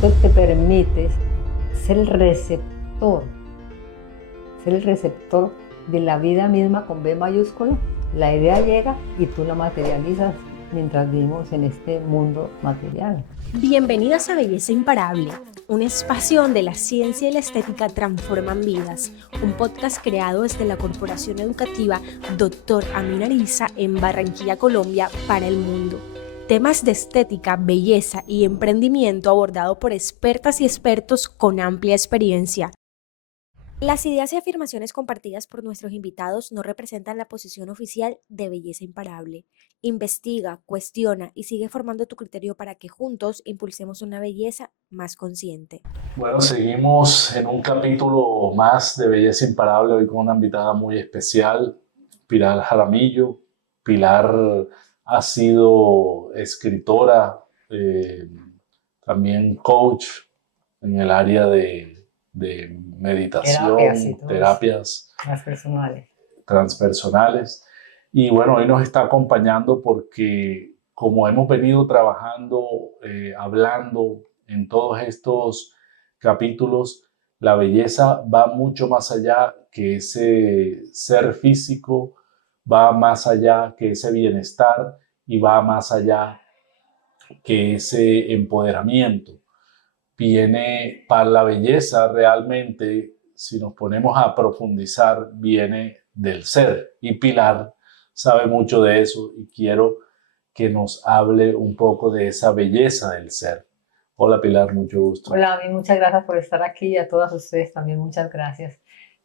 tú te permites ser el receptor de la vida misma con B mayúscula, la idea llega y tú la materializas mientras vivimos en este mundo material. Bienvenidas a Belleza Imparable, un espacio donde la ciencia y la estética transforman vidas, un podcast creado desde la Corporación Educativa Dr. Amina Ariza en Barranquilla, Colombia, para el mundo. Temas de estética, belleza y emprendimiento abordado por expertas y expertos con amplia experiencia. Las ideas y afirmaciones compartidas por nuestros invitados no representan la posición oficial de Belleza Imparable. Investiga, cuestiona y sigue formando tu criterio para que juntos impulsemos una belleza más consciente. Bueno, seguimos en un capítulo más de Belleza Imparable, hoy con una invitada muy especial, Pilar Jaramillo. Pilar ha sido escritora, también coach en el área de meditación, terapias transpersonales. Y bueno, hoy nos está acompañando porque como hemos venido trabajando, hablando en todos estos capítulos, la belleza va mucho más allá que ese ser físico, va más allá que ese bienestar y va más allá que ese empoderamiento. Viene para la belleza realmente, si nos ponemos a profundizar, viene del ser. Y Pilar sabe mucho de eso y quiero que nos hable un poco de esa belleza del ser. Hola Pilar, mucho gusto. Hola, a mí muchas gracias por estar aquí y a todas ustedes también muchas gracias.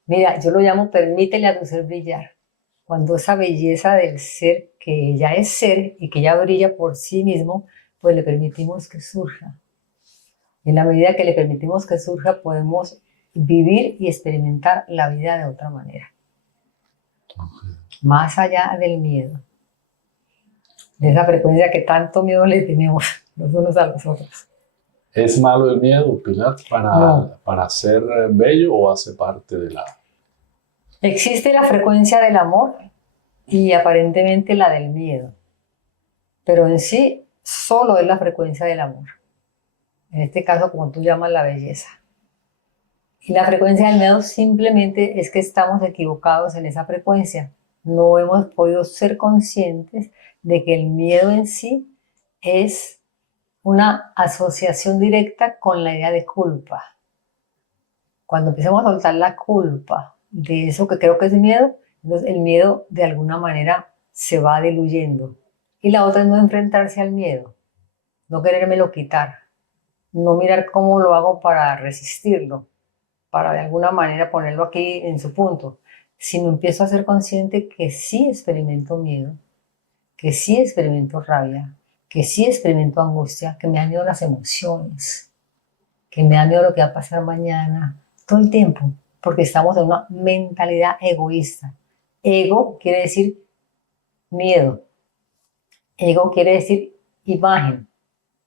Mira, yo lo llamo permítele a tu ser brillar. Cuando esa belleza del ser, que ya es ser y que ya brilla por sí mismo, pues le permitimos que surja. En la medida que le permitimos que surja, podemos vivir y experimentar la vida de otra manera. Más allá del miedo. De esa frecuencia que tanto miedo le tenemos los unos a los otros. ¿Es malo el miedo, Pilar, para ser bello o hace parte de la...? Existe la frecuencia del amor y aparentemente la del miedo. Pero en sí, solo es la frecuencia del amor. En este caso, como tú llamas, la belleza. Y la frecuencia del miedo simplemente es que estamos equivocados en esa frecuencia. No hemos podido ser conscientes de que el miedo en sí es una asociación directa con la idea de culpa. Cuando empecemos a soltar la culpa de eso que creo que es miedo, entonces el miedo de alguna manera se va diluyendo. Y la otra es no enfrentarse al miedo, no querérmelo quitar. No mirar cómo lo hago para resistirlo, para de alguna manera ponerlo aquí en su punto, sino empiezo a ser consciente que sí experimento miedo, que sí experimento rabia, que sí experimento angustia, que me dan miedo las emociones, que me da miedo lo que va a pasar mañana, todo el tiempo, porque estamos en una mentalidad egoísta. Ego quiere decir miedo, ego quiere decir imagen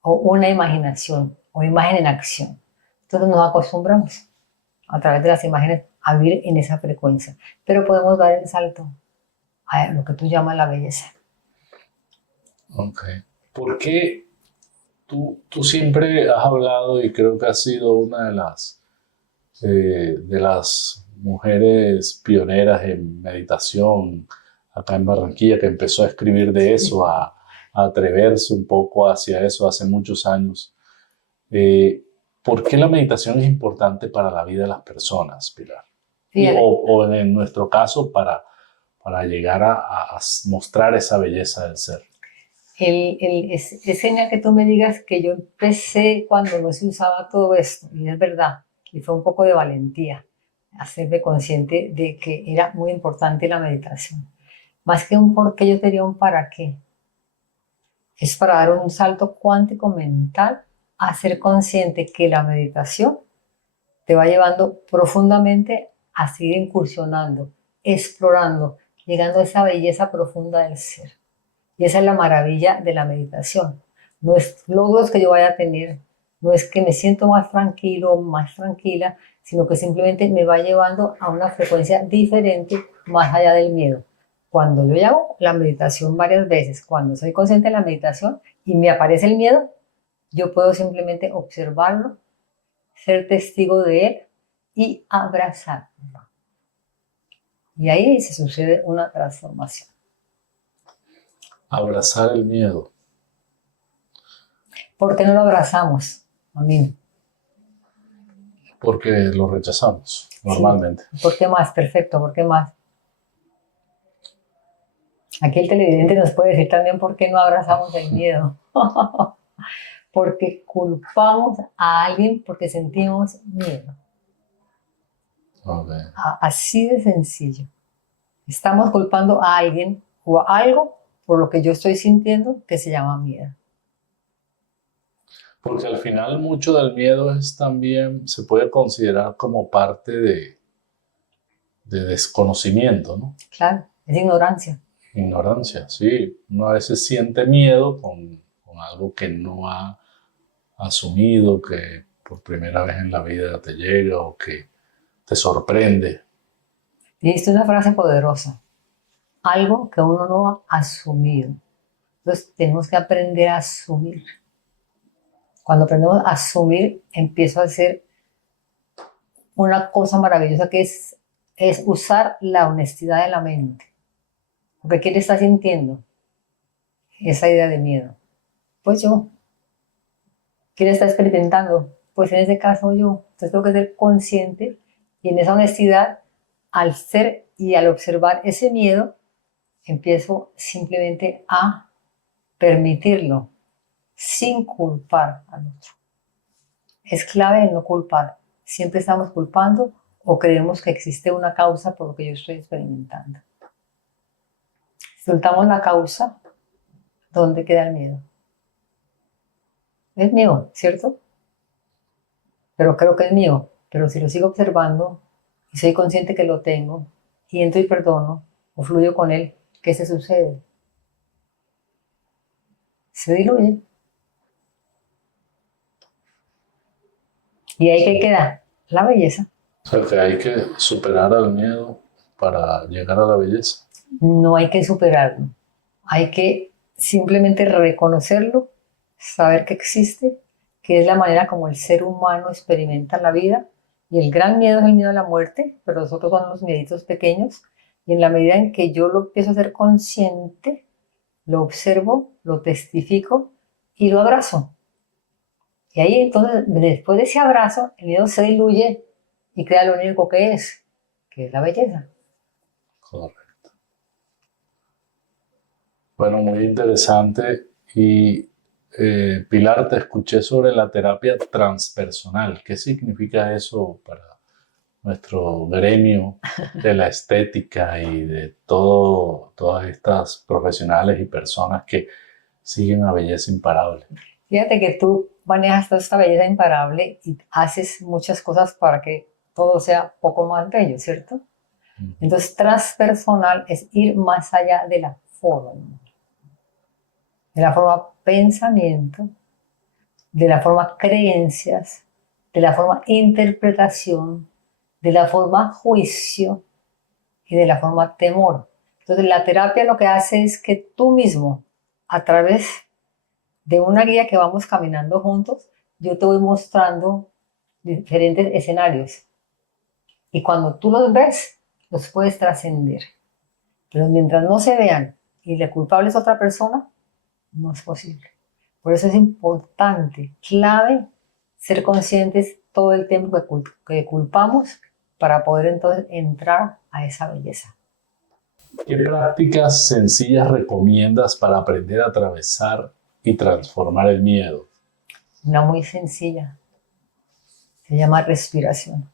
o una imaginación, o imagen en acción. Entonces nos acostumbramos a través de las imágenes a vivir en esa frecuencia, pero podemos dar el salto a lo que tú llamas la belleza. Ok. ¿Por qué tú siempre has hablado y creo que has sido una de las mujeres pioneras en meditación acá en Barranquilla, que empezó a escribir de eso, a atreverse un poco hacia eso hace muchos años? ¿Por qué la meditación es importante para la vida de las personas, Pilar? O en nuestro caso, para llegar a mostrar esa belleza del ser. Es genial que tú me digas que yo empecé cuando no se usaba todo esto, y es verdad, y fue un poco de valentía hacerme consciente de que era muy importante la meditación. Más que un por qué, yo tenía un para qué. Es para dar un salto cuántico mental a ser consciente que la meditación te va llevando profundamente a seguir incursionando, explorando, llegando a esa belleza profunda del ser. Y esa es la maravilla de la meditación. No es logros que yo vaya a tener, no es que me siento más tranquilo, más tranquila, sino que simplemente me va llevando a una frecuencia diferente más allá del miedo. Cuando yo hago la meditación varias veces, cuando soy consciente de la meditación y me aparece el miedo, yo puedo simplemente observarlo, ser testigo de él y abrazarlo. Y ahí se sucede una transformación. Abrazar el miedo. ¿Por qué no lo abrazamos? A mí. Porque lo rechazamos normalmente. Sí. ¿Por qué más? Perfecto, ¿por qué más? Aquí el televidente nos puede decir también por qué no abrazamos el miedo. Porque culpamos a alguien porque sentimos miedo. Okay. Así de sencillo. Estamos culpando a alguien o a algo por lo que yo estoy sintiendo que se llama miedo. Porque al final mucho del miedo es también, se puede considerar como parte de desconocimiento, ¿no? Claro, es ignorancia. Ignorancia, sí. Uno a veces siente miedo con algo que no ha asumido, que por primera vez en la vida te llega o que te sorprende. Dijiste una frase poderosa. Algo que uno no ha asumido. Entonces tenemos que aprender a asumir. Cuando aprendemos a asumir, empiezo a hacer una cosa maravillosa que es usar la honestidad de la mente. Porque ¿quién está sintiendo esa idea de miedo? Pues yo. ¿Quién está experimentando? Pues en ese caso yo. Entonces tengo que ser consciente y en esa honestidad, al ser y al observar ese miedo, empiezo simplemente a permitirlo sin culpar al otro. Es clave el no culpar. Siempre estamos culpando o creemos que existe una causa por lo que yo estoy experimentando. Soltamos la causa, ¿dónde queda el miedo? Es mío, ¿cierto? Pero creo que es mío. Pero si lo sigo observando y soy consciente que lo tengo y entro y perdono o fluyo con él, ¿qué se sucede? Se diluye. ¿Y ahí qué queda? La belleza. O sea que hay que superar al miedo para llegar a la belleza. No hay que superarlo. Hay que simplemente reconocerlo, saber que existe, que es la manera como el ser humano experimenta la vida. Y el gran miedo es el miedo a la muerte, pero los otros son los mieditos pequeños. Y en la medida en que yo lo empiezo a ser consciente, lo observo, lo testifico y lo abrazo. Y ahí entonces, después de ese abrazo, el miedo se diluye y queda lo único que es la belleza. Correcto. Bueno, muy interesante. Y Pilar, te escuché sobre la terapia transpersonal. ¿Qué significa eso para nuestro gremio de la estética y de todas estas profesionales y personas que siguen a Belleza Imparable? Fíjate que tú manejas toda esta belleza imparable y haces muchas cosas para que todo sea poco más bello, ¿cierto? Entonces, transpersonal es ir más allá de la forma pensamiento, de la forma creencias, de la forma interpretación, de la forma juicio y de la forma temor. Entonces, la terapia lo que hace es que tú mismo, a través de una guía que vamos caminando juntos, yo te voy mostrando diferentes escenarios. Y cuando tú los ves, los puedes trascender. Pero mientras no se vean y la culpable es otra persona, no es posible. Por eso es importante, clave, ser conscientes todo el tiempo que culpamos para poder entonces entrar a esa belleza. ¿Qué prácticas sencillas recomiendas para aprender a atravesar y transformar el miedo? Una muy sencilla. Se llama respiración.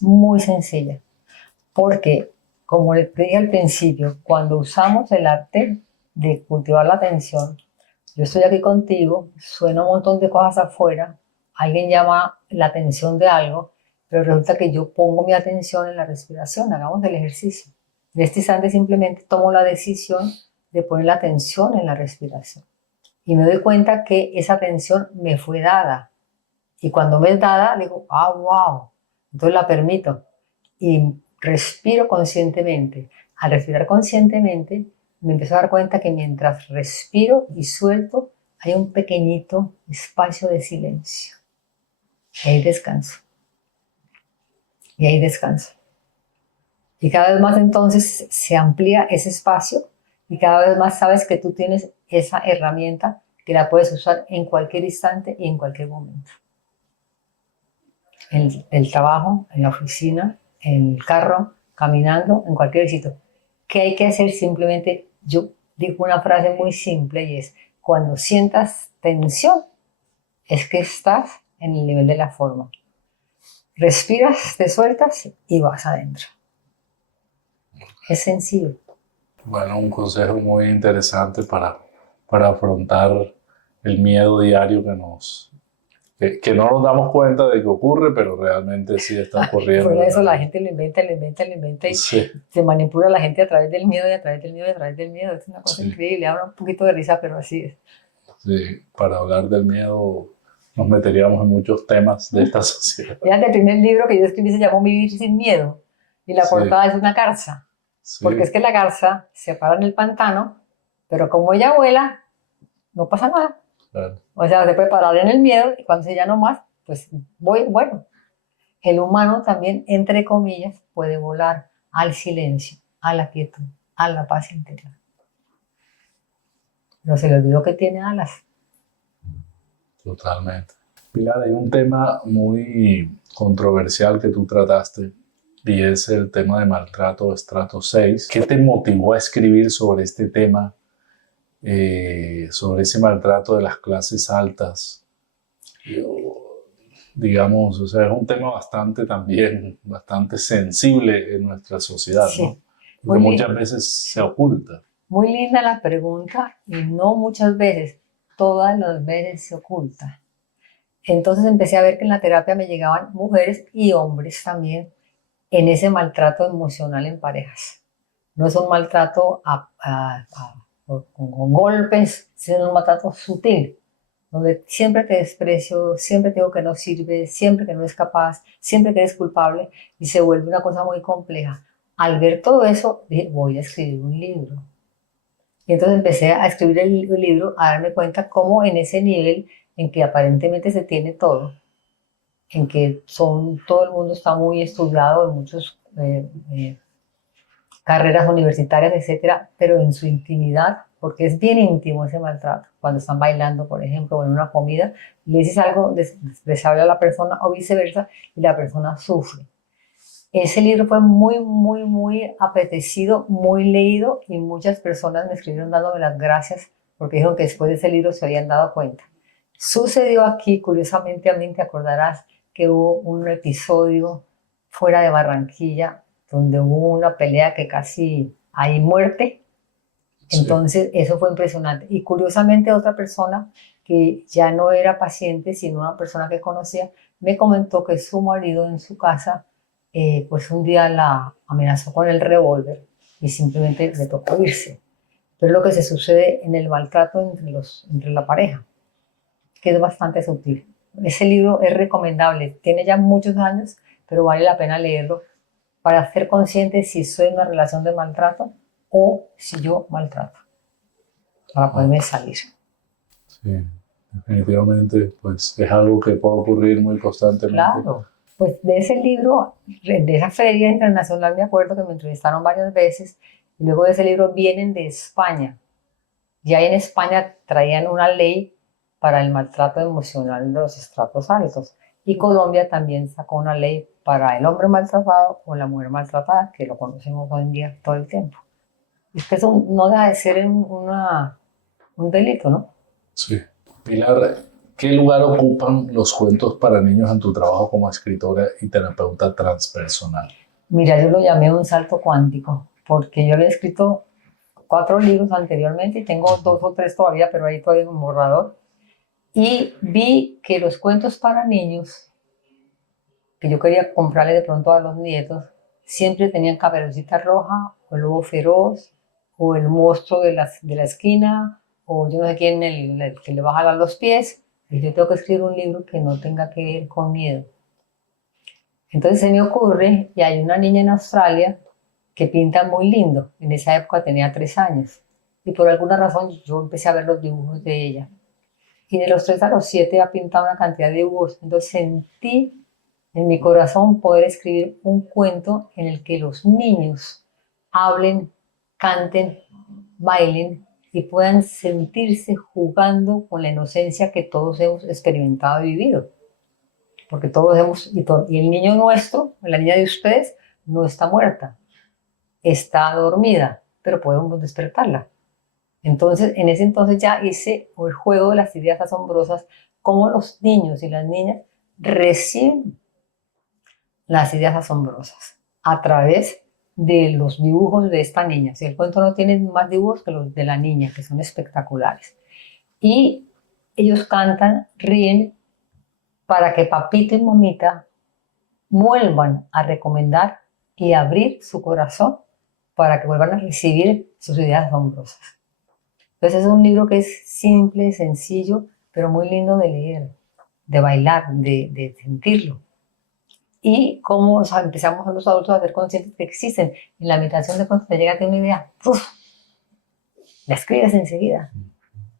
Muy sencilla. Porque, como les dije al principio, cuando usamos el arte de cultivar la atención, yo estoy aquí contigo, suena un montón de cosas afuera, alguien llama la atención de algo, pero resulta que yo pongo mi atención en la respiración, hagamos el ejercicio. En este instante simplemente tomo la decisión de poner la atención en la respiración. Y me doy cuenta que esa atención me fue dada. Y cuando me es dada, digo, ah, wow. Entonces la permito. Y respiro conscientemente. Al respirar conscientemente, me empiezo a dar cuenta que mientras respiro y suelto, hay un pequeñito espacio de silencio. Y ahí descanso. Y ahí descanso. Y cada vez más entonces se amplía ese espacio y cada vez más sabes que tú tienes esa herramienta que la puedes usar en cualquier instante y en cualquier momento. En el trabajo, en la oficina, en el carro, caminando, en cualquier sitio. ¿Qué hay que hacer? Simplemente, yo digo una frase muy simple y es, cuando sientas tensión, es que estás en el nivel de la forma. Respiras, te sueltas y vas adentro. Es sencillo. Bueno, un consejo muy interesante para afrontar el miedo diario que no nos damos cuenta de que ocurre, pero realmente sí está ocurriendo. Por eso la gente lo inventa y Sí, se manipula a la gente a través del miedo y a través del miedo y a través del miedo. Es una cosa sí, increíble. Habla un poquito de risa, pero así es. sí. Para hablar del miedo nos meteríamos en muchos temas de esta sociedad. Fíjate, el primer libro que yo escribí se llamó Vivir sin miedo y la Sí. portada es una garza. Sí, Porque es que la garza se para en el pantano, pero como ella vuela, no pasa nada. claro. O sea, se puede parar en el miedo y cuando se ya no más, pues bueno. El humano también, entre comillas, puede volar al silencio, a la quietud, a la paz interior. Pero se le olvidó que tiene alas. Totalmente. Pilar, hay un tema muy controversial que tú trataste y es el tema de maltrato estrato 6. ¿Qué te motivó a escribir sobre este tema, sobre ese maltrato de las clases altas? Digamos, o sea, es un tema bastante sensible en nuestra sociedad, Sí. ¿no? Porque Muy muchas veces se oculta. Muy linda la pregunta y no muchas veces, todas las veces se oculta. Entonces empecé a ver que en la terapia me llegaban mujeres y hombres también en ese maltrato emocional en parejas. No es un maltrato con golpes, sino un maltrato sutil, donde siempre te desprecio, siempre te digo que no sirves, siempre que no es capaz, siempre que eres culpable y se vuelve una cosa muy compleja. Al ver todo eso, dije, voy a escribir un libro. Y entonces empecé a escribir el libro, a darme cuenta cómo en ese nivel en que aparentemente se tiene todo, en que todo el mundo está muy estudiado en muchas carreras universitarias, etcétera, pero en su intimidad, porque es bien íntimo ese maltrato, cuando están bailando, por ejemplo, o en una comida, le dices algo despreciable a la persona o viceversa, y la persona sufre. Ese libro fue muy apetecido, muy leído y muchas personas me escribieron dándome las gracias porque dijeron que después de ese libro se habían dado cuenta. Sucedió aquí, curiosamente, a mí te acordarás que hubo un episodio fuera de Barranquilla donde hubo una pelea que casi hay muerte. Sí. Entonces, eso fue impresionante. Y curiosamente, otra persona que ya no era paciente, sino una persona que conocía, me comentó que su marido en su casa pues un día la amenazó con el revólver y simplemente le tocó irse. Pero es lo que se sucede en el maltrato entre la pareja, que es bastante sutil. Ese libro es recomendable, tiene ya muchos años, pero vale la pena leerlo para ser consciente si soy en una relación de maltrato o si yo maltrato, para poderme salir. Sí, definitivamente, pues es algo que puede ocurrir muy constantemente. Claro. Pues de ese libro, de esa feria internacional, me acuerdo que me entrevistaron varias veces y luego de ese libro vienen de España. Ya en España traían una ley para el maltrato emocional de los estratos altos y Colombia también sacó una ley para el hombre maltratado o la mujer maltratada, que lo conocemos hoy en día todo el tiempo. Es que eso no deja de ser un delito, ¿no? Sí. Pilar, ¿qué lugar ocupan los cuentos para niños en tu trabajo como escritora y terapeuta transpersonal? Mira, yo lo llamé un salto cuántico, porque yo había escrito 4 libros anteriormente y tengo 2 o 3 todavía, pero ahí todavía hay un borrador. Y vi que los cuentos para niños, que yo quería comprarle de pronto a los nietos, siempre tenían Caperucita Roja, o el Lobo Feroz, o el monstruo de la esquina, o yo no sé quién, el que le va a jalar los pies. Y yo tengo que escribir un libro que no tenga que ver con miedo. Entonces se me ocurre, y hay una niña en Australia que pinta muy lindo. En esa época tenía 3 años. Y por alguna razón yo empecé a ver los dibujos de ella. Y de los 3 a los 7 ha pintado una cantidad de dibujos. Entonces sentí en mi corazón poder escribir un cuento en el que los niños hablen, canten, bailen y puedan sentirse jugando con la inocencia que todos hemos experimentado y vivido. Porque todos hemos, y el niño nuestro, la niña de ustedes, no está muerta, está dormida, pero podemos despertarla. Entonces, en ese entonces ya hice el juego de las ideas asombrosas, cómo los niños y las niñas reciben las ideas asombrosas a través de los dibujos de esta niña. Si el cuento no tiene más dibujos que los de la niña, que son espectaculares. Y ellos cantan, ríen, para que papito y mamita vuelvan a recomendar y abrir su corazón para que vuelvan a recibir sus ideas asombrosas. Entonces es un libro que es simple, sencillo, pero muy lindo de leer, de bailar, de sentirlo. Y cómo empezamos a los adultos a ser conscientes que existen. En la meditación de pronto te llega a tener una idea, ¡puf!, la escribes enseguida.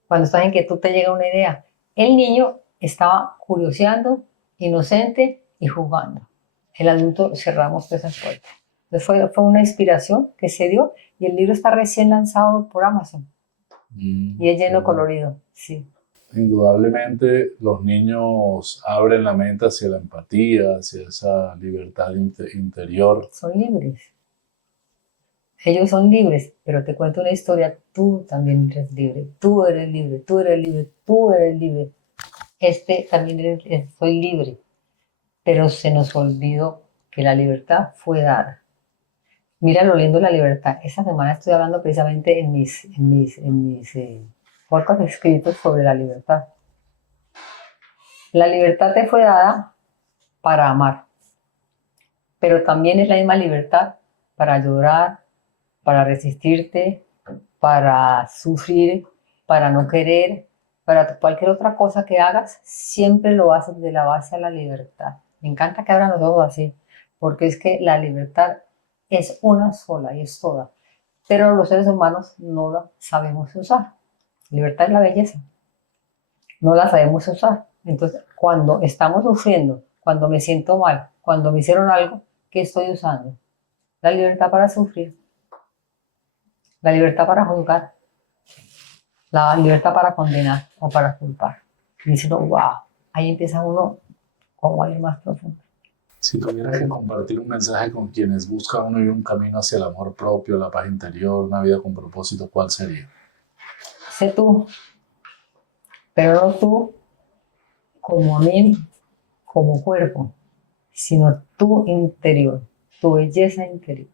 Cuando estás en inquietud te llega una idea. El niño estaba curioseando, inocente y jugando. El adulto cerramos todas esas puertas. Entonces fue una inspiración que se dio y el libro está recién lanzado por Amazon. Y es lleno colorido, sí. Indudablemente los niños abren la mente hacia la empatía, hacia esa libertad interior. Son libres. Ellos son libres, pero te cuento una historia, tú también eres libre, tú eres libre, tú eres libre, tú eres libre. También soy libre, pero se nos olvidó que la libertad fue dada. Mira lo lindo de la libertad. Esta semana estoy hablando precisamente en mis podcasts escritos sobre la libertad. La libertad te fue dada para amar, pero también es la misma libertad para llorar, para resistirte, para sufrir, para no querer, para cualquier otra cosa que hagas, siempre lo haces de la base a la libertad. Me encanta que abran los ojos así, porque es que la libertad es una sola y es toda, pero los seres humanos no la sabemos usar. Libertad es la belleza, no la sabemos usar. Entonces, cuando estamos sufriendo, cuando me siento mal, cuando me hicieron algo, ¿qué estoy usando? La libertad para sufrir, la libertad para juzgar, la libertad para condenar o para culpar. Y dice uno, wow, ahí empieza uno como a ir más profundo. Si tuvieras que compartir un mensaje con quienes buscan un camino hacia el amor propio, la paz interior, una vida con propósito, ¿cuál sería? Sé tú, pero no tú como mí, como cuerpo, sino tu interior, tu belleza interior,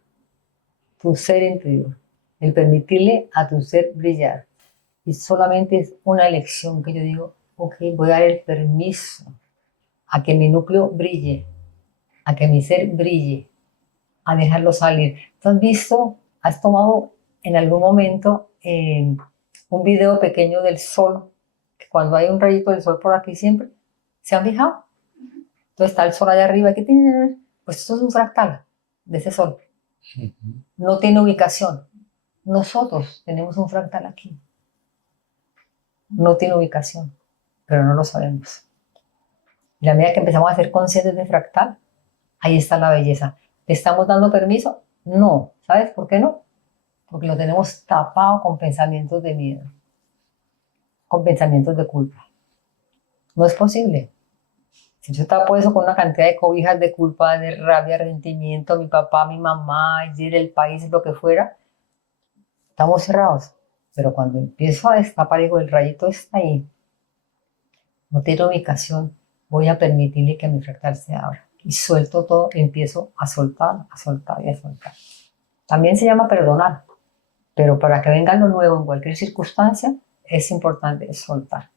tu ser interior, el permitirle a tu ser brillar. Y solamente es una elección que yo digo, ok, voy a dar el permiso a que mi núcleo brille, a que mi ser brille, a dejarlo salir. ¿Tú has visto, has tomado en algún momento un video pequeño del sol, que cuando hay un rayito del sol por aquí siempre, ¿se han fijado? Entonces está el sol allá arriba, pues esto es un fractal de ese sol. No tiene ubicación. Nosotros tenemos un fractal aquí. No tiene ubicación, pero no lo sabemos. Y a medida que empezamos a ser conscientes de fractal, ahí está la belleza. ¿Le estamos dando permiso? No. ¿Sabes por qué no? Porque lo tenemos tapado con pensamientos de miedo, con pensamientos de culpa. No es posible. Si yo tapo eso con una cantidad de cobijas de culpa, de rabia, resentimiento, mi papá, mi mamá, el país, lo que fuera, estamos cerrados. Pero cuando empiezo a destapar, digo, el rayito está ahí, no tiene ubicación, voy a permitirle que mi fractal se abra. Y suelto todo, y empiezo a soltar y a soltar. También se llama perdonar, pero para que venga lo nuevo en cualquier circunstancia, es importante soltar.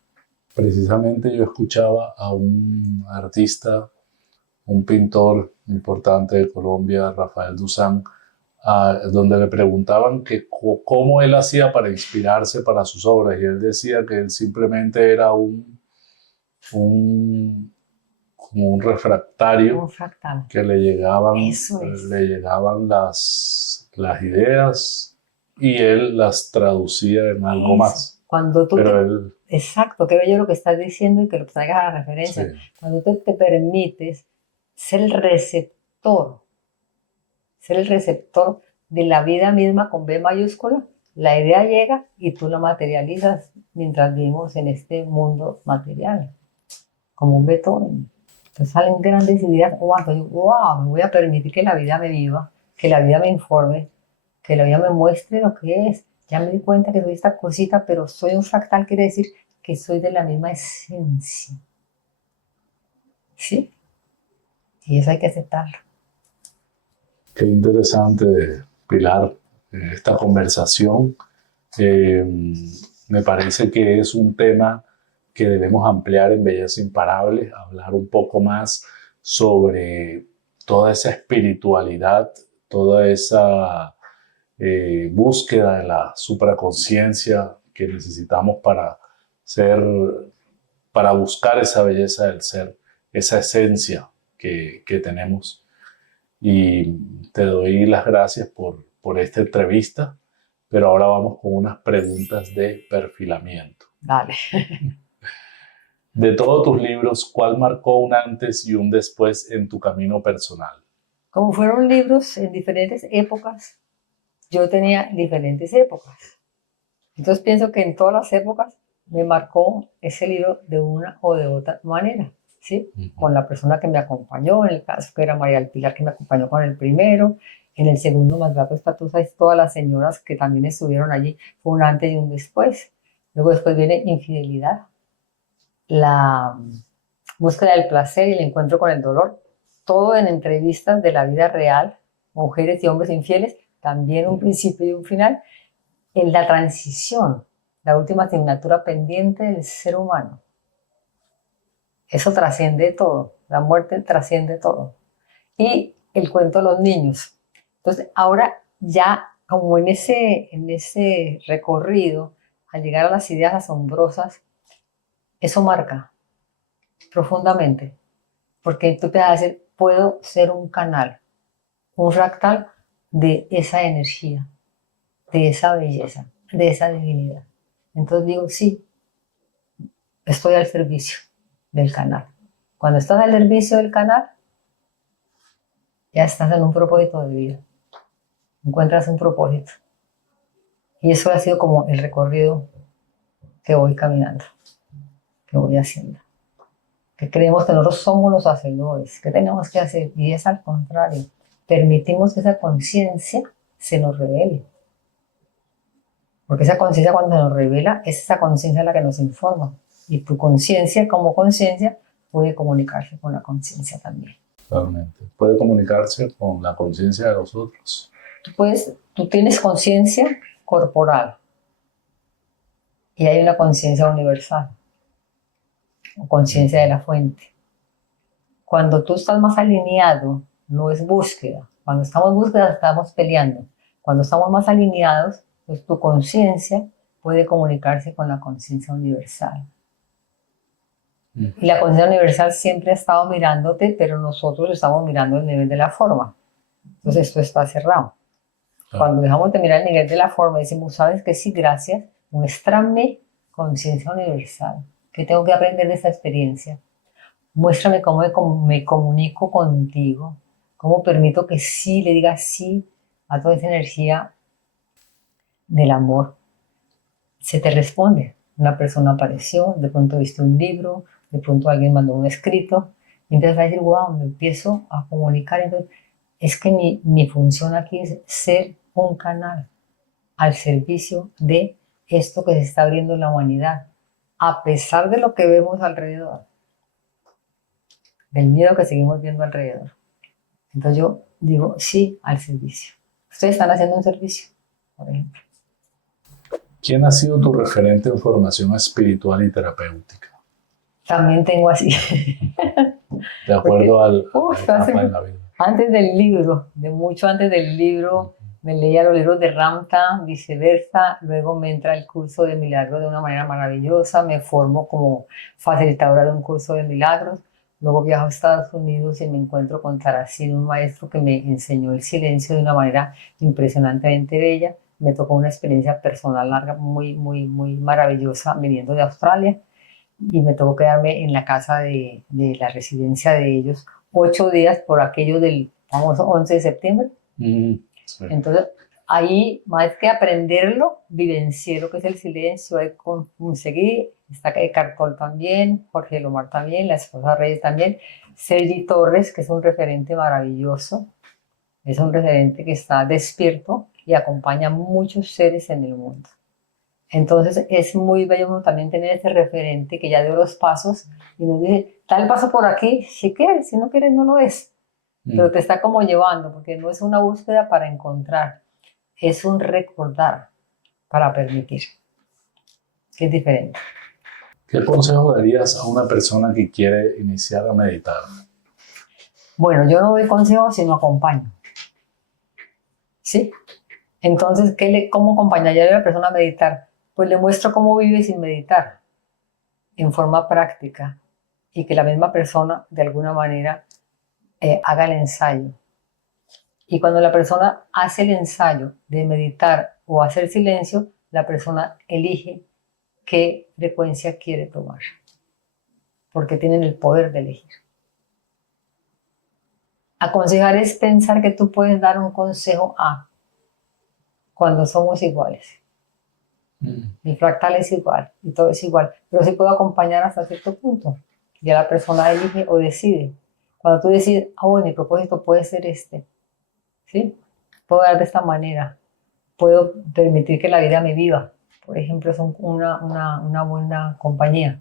Precisamente yo escuchaba a un artista, un pintor importante de Colombia, Rafael Duzán, donde le preguntaban que cómo él hacía para inspirarse para sus obras, y él decía que él simplemente era como un refractario, Un fractal. que le llegaban Eso es. las ideas y él las traducía en algo más. Cuando tú Pero él, exacto, qué bello lo que estás diciendo y que lo traigas a la referencia. sí, Cuando te permites ser ser el receptor de la vida misma con B mayúscula, la idea llega y tú la materializas mientras vivimos en este mundo material, como un Beethoven. Entonces salen grandes ideas, wow, me voy a permitir que la vida me viva, que la vida me informe, que la vida me muestre lo que es. Ya me di cuenta que soy esta cosita, pero soy un fractal, quiere decir que soy de la misma esencia. ¿Sí? Y eso hay que aceptarlo. qué interesante, Pilar, esta conversación. Eh, Me parece que es un tema que debemos ampliar en Belleza Imparable, hablar un poco más sobre toda esa espiritualidad, toda esa búsqueda de la supraconsciencia que necesitamos ser, para buscar esa belleza del ser, esa esencia que tenemos. Y te doy las gracias por esta entrevista, pero ahora vamos con unas preguntas de perfilamiento. Dale. De todos tus libros, ¿cuál marcó un antes y un después en tu camino personal? Como fueron libros en diferentes épocas, yo tenía diferentes épocas. Entonces pienso que en todas las épocas me marcó ese libro de una o de otra manera, ¿sí? Con la persona que me acompañó, en el caso que era María del Pilar, que me acompañó con el primero, en el segundo Maltrato está, tú sabes, todas las señoras que también estuvieron allí, fue un antes y un después. Luego después viene Infidelidad, la búsqueda del placer y el encuentro con el dolor, todo en entrevistas de la vida real, mujeres y hombres infieles, también un principio y un final, en la transición, la última asignatura pendiente del ser humano. Eso trasciende todo, la muerte trasciende todo. Y el cuento de los niños. Entonces, ahora ya como en ese recorrido, al llegar a las ideas asombrosas, eso marca profundamente, porque tú te vas a decir, puedo ser un canal, un fractal de esa energía, de esa belleza, de esa divinidad. Entonces digo, sí, estoy al servicio del canal. Cuando estás al servicio del canal, ya estás en un propósito de vida. Encuentras un propósito. Y eso ha sido como el recorrido que voy caminando, que voy haciendo. Que creemos que nosotros somos los hacedores, que tenemos que hacer, y es al contrario. Permitimos que esa conciencia se nos revele. Porque esa conciencia cuando se nos revela, es esa conciencia la que nos informa. Y tu conciencia como conciencia puede comunicarse con la conciencia también. Realmente. Puede comunicarse con la conciencia de los otros. Tú tienes conciencia corporal y hay una conciencia universal o conciencia de la fuente. Cuando tú estás más alineado, no es búsqueda. Cuando estamos en búsqueda, estamos peleando. Cuando estamos más alineados, pues tu conciencia puede comunicarse con la conciencia universal. Y la conciencia universal siempre ha estado mirándote, pero nosotros estamos mirando el nivel de la forma. Entonces esto está cerrado. Cuando dejamos de mirar el nivel de la forma, decimos, ¿sabes qué? Sí, gracias. Muéstrame conciencia universal. ¿Qué tengo que aprender de esta experiencia? Muéstrame cómo me comunico contigo. Cómo permito que sí le diga sí a toda esa energía del amor. Se te responde. Una persona apareció, de pronto viste un libro, de pronto alguien mandó un escrito, y entonces vas a decir, wow, me empiezo a comunicar. Entonces, es que mi función aquí es ser un canal al servicio de esto que se está abriendo en la humanidad, a pesar de lo que vemos alrededor, del miedo que seguimos viendo alrededor. Entonces yo digo, sí, al servicio. Ustedes están haciendo un servicio, por ejemplo. ¿Quién ha sido tu referente en formación espiritual y terapéutica? También tengo así. De acuerdo a la etapa de la vida. Antes del libro, de mucho antes del libro, me leía los libros de Ramtha, viceversa, luego me entra el curso de milagros de una manera maravillosa, me formo como facilitadora de un curso de milagros, luego viajo a Estados Unidos y me encuentro con Tarasid, un maestro que me enseñó el silencio de una manera impresionantemente bella, Me tocó una experiencia personal larga, muy maravillosa, viniendo de Australia. Y me tocó quedarme en la casa de la residencia de ellos 8 días por aquello del famoso 11 de septiembre. Sí. Entonces, ahí, más que aprenderlo, vivencié lo que es el silencio, ahí conseguí, está Eckhart Tolle también, Jorge Lomar también, la esposa Reyes también, Sergi Torres, que es un referente maravilloso, es un referente que está despierto y acompaña a muchos seres en el mundo. Entonces es muy bello uno también tener ese referente que ya dio los pasos y nos dice, da el paso por aquí, si quieres, si no quieres no lo es, pero te está como llevando, porque no es una búsqueda para encontrar, es un recordar para permitir, que es diferente. ¿Qué consejo darías a una persona que quiere iniciar a meditar? Bueno, yo no doy consejos, sino acompaño. ¿Sí? Entonces, ¿cómo acompañaría a la persona a meditar? Pues le muestro cómo vive sin meditar, en forma práctica, y que la misma persona, de alguna manera, haga el ensayo. Y cuando la persona hace el ensayo de meditar o hacer silencio, la persona elige qué frecuencia quiere tomar, porque tienen el poder de elegir. Aconsejar es pensar que tú puedes dar un consejo a cuando somos iguales. El fractal es igual y todo es igual, pero sí puedo acompañar hasta cierto punto. Ya la persona elige o decide. Cuando tú decides, bueno, mi propósito puede ser este, ¿sí? Puedo dar de esta manera, puedo permitir que la vida me viva. Por ejemplo, es una buena compañía,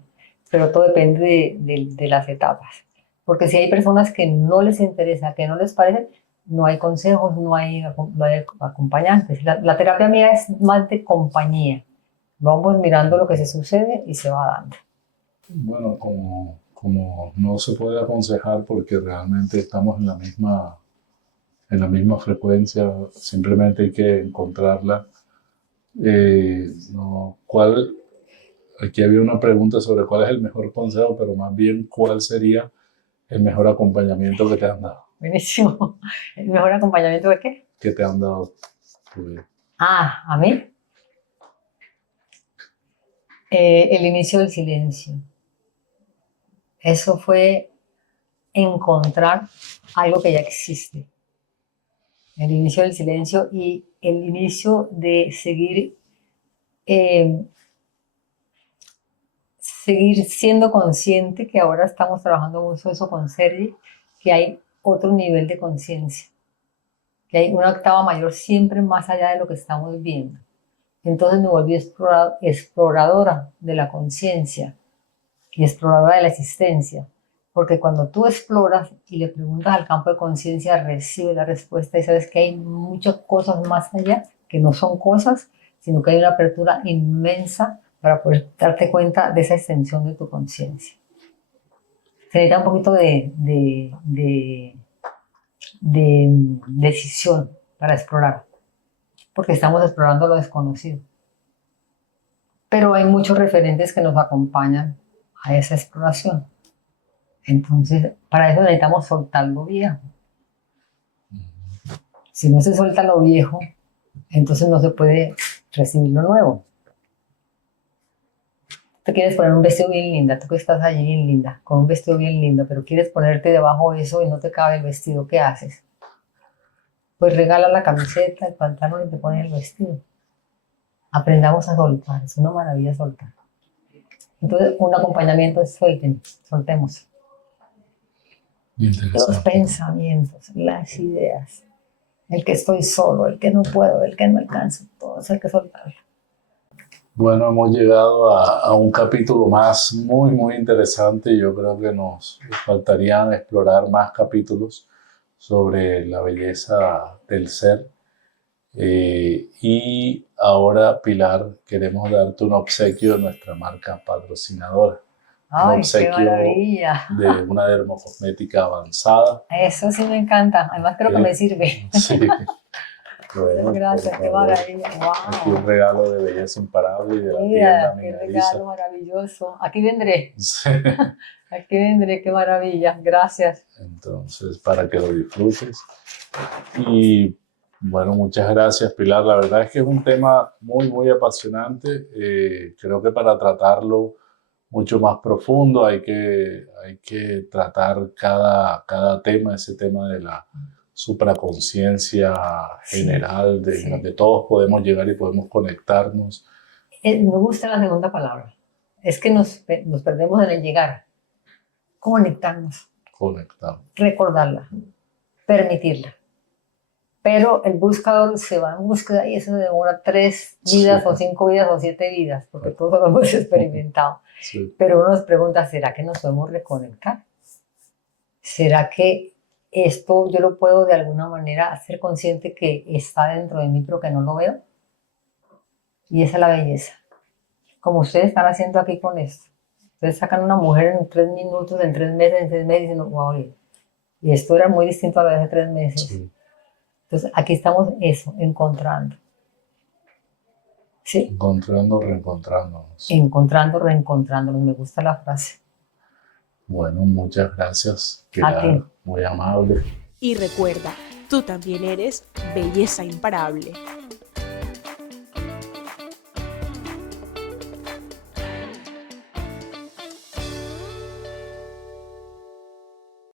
pero todo depende de las etapas. Porque si hay personas que no les interesa, que no les parece, no hay consejos, no hay acompañantes. La terapia mía es más de compañía. Vamos mirando lo que se sucede y se va dando. Bueno, como no se puede aconsejar porque realmente estamos en la misma frecuencia, simplemente hay que encontrarla. Aquí había una pregunta sobre cuál es el mejor consejo, pero más bien cuál sería el mejor acompañamiento que te han dado. Buenísimo. ¿El mejor acompañamiento de qué? Que te han dado tu vida. ¿A mí? El inicio del silencio. Eso fue encontrar algo que ya existe. El inicio del silencio y el inicio de seguir siendo consciente, que ahora estamos trabajando mucho eso con Sergi, que hay otro nivel de conciencia, que hay una octava mayor siempre más allá de lo que estamos viendo. Entonces me volví exploradora de la conciencia y exploradora de la existencia, porque cuando tú exploras y le preguntas al campo de conciencia, recibes la respuesta y sabes que hay muchas cosas más allá, que no son cosas, sino que hay una apertura inmensa para poder darte cuenta de esa extensión de tu conciencia. Se necesita un poquito de decisión para explorar, porque estamos explorando lo desconocido. Pero hay muchos referentes que nos acompañan a esa exploración. Entonces, para eso necesitamos soltar lo viejo. Si no se suelta lo viejo, entonces no se puede recibir lo nuevo. Te quieres poner un vestido bien linda, tú que estás allí bien linda, con un vestido bien lindo, pero quieres ponerte debajo de eso y no te cabe el vestido, ¿qué haces? Pues regala la camiseta, el pantalón y te pones el vestido. Aprendamos a soltar, es una maravilla soltar. Entonces, un acompañamiento es soltemos. Los pensamientos, las ideas, el que estoy solo, el que no puedo, el que no alcanzo, todo eso hay que soltarlo. Bueno, hemos llegado a un capítulo más muy interesante. Yo creo que nos faltarían explorar más capítulos sobre la belleza del ser. Y ahora, Pilar, queremos darte un obsequio de nuestra marca patrocinadora. ¡Ay, un obsequio qué maravilla! De una dermocosmética avanzada. Eso sí me encanta. Además creo que me sirve. Sí. Bueno, gracias, qué maravilla. Wow. Aquí un regalo de belleza imparable y de la Mira, tienda qué Minarisa. regalo maravilloso. Aquí vendré. Sí. Aquí vendré, qué maravilla. Gracias. Entonces, para que lo disfrutes. Y Bueno, muchas gracias, Pilar. La verdad es que es un tema muy, muy apasionante. Creo que para tratarlo mucho más profundo hay que tratar cada tema, ese tema de la supraconciencia general, en la Sí. que todos podemos llegar y podemos conectarnos, Me gusta la segunda palabra. Es que nos perdemos en el llegar. Conectarnos, conectar. recordarla, permitirla. Pero el buscador se va en búsqueda y eso demora 3 vidas Sí, o 5 vidas o 7 vidas, porque todos lo hemos experimentado. sí, Pero uno nos pregunta, ¿será que nos podemos reconectar? ¿Será que esto yo lo puedo de alguna manera hacer consciente que está dentro de mí pero que no lo veo? Y esa es la belleza. Como ustedes están haciendo aquí con esto. Ustedes sacan una mujer en 3 minutos, en 3 meses, en 6 meses, y dicen, wow, y esto era muy distinto a lo de hace 3 meses. sí. Entonces aquí estamos eso, encontrando. ¿Sí? Encontrando, reencontrándonos. Encontrando, reencontrándonos. Me gusta la frase. Bueno, muchas gracias, A Pilar. ti. Muy amable. Y recuerda, tú también eres belleza imparable.